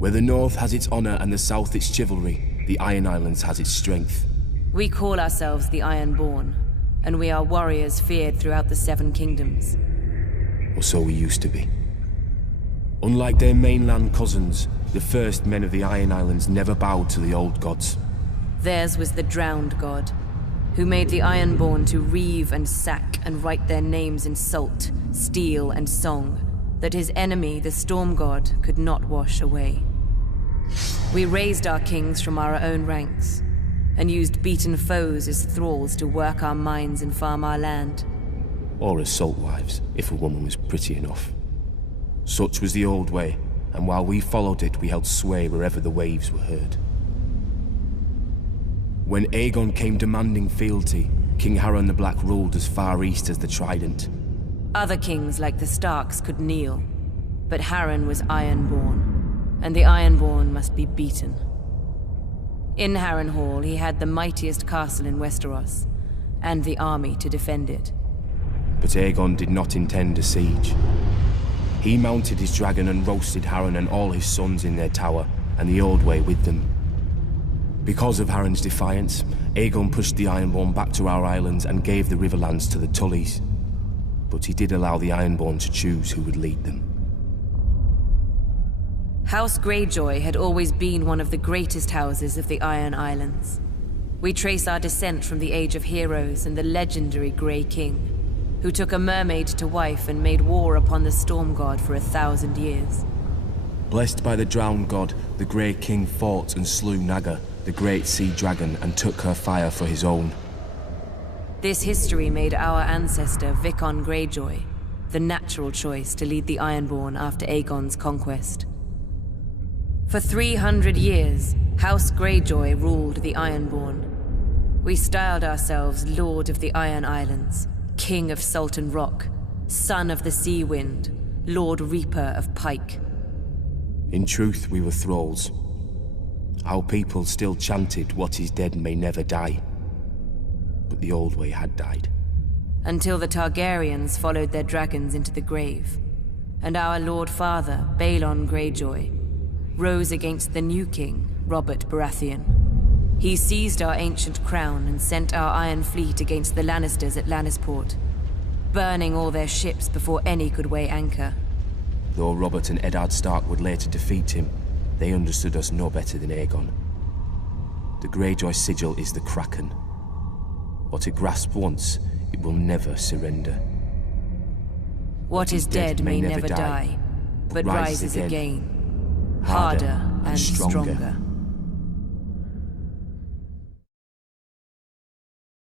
Where the North has its honor and the South its chivalry, the Iron Islands has its strength. We call ourselves the Ironborn, and we are warriors feared throughout the Seven Kingdoms. Or so we used to be. Unlike their mainland cousins, the first men of the Iron Islands never bowed to the old gods. Theirs was the drowned god, who made the Ironborn to reave and sack and write their names in salt, steel, and song, that his enemy, the storm god, could not wash away. We raised our kings from our own ranks, and used beaten foes as thralls to work our mines and farm our land. Or as salt wives, if a woman was pretty enough. Such was the old way, and while we followed it, we held sway wherever the waves were heard. When Aegon came demanding fealty, King Harren the Black ruled as far east as the Trident. Other kings like the Starks could kneel, but Harren was Ironborn, and the Ironborn must be beaten. In Harrenhal, he had the mightiest castle in Westeros, and the army to defend it. But Aegon did not intend a siege. He mounted his dragon and roasted Harren and all his sons in their tower, and the Old Way with them. Because of Harren's defiance, Aegon pushed the Ironborn back to our islands and gave the Riverlands to the Tullys. But he did allow the Ironborn to choose who would lead them. House Greyjoy had always been one of the greatest houses of the Iron Islands. We trace our descent from the Age of Heroes and the legendary Grey King, who took a mermaid to wife and made war upon the Storm God for 1,000 years. Blessed by the Drowned God, the Grey King fought and slew Naga, the great sea dragon, and took her fire for his own. This history made our ancestor Vicon Greyjoy the natural choice to lead the Ironborn after Aegon's conquest. For 300 years, House Greyjoy ruled the Ironborn. We styled ourselves Lord of the Iron Islands, King of Salton Rock, Son of the Sea Wind, Lord Reaper of Pike. In truth, we were thralls. Our people still chanted, "What is dead may never die." But the Old Way had died. Until the Targaryens followed their dragons into the grave, and our Lord Father, Balon Greyjoy, rose against the new king, Robert Baratheon. He seized our ancient crown and sent our Iron Fleet against the Lannisters at Lannisport, burning all their ships before any could weigh anchor. Though Robert and Eddard Stark would later defeat him, they understood us no better than Aegon. The Greyjoy sigil is the Kraken. What it grasps once, it will never surrender. What is dead may never die, but rises again, harder and stronger.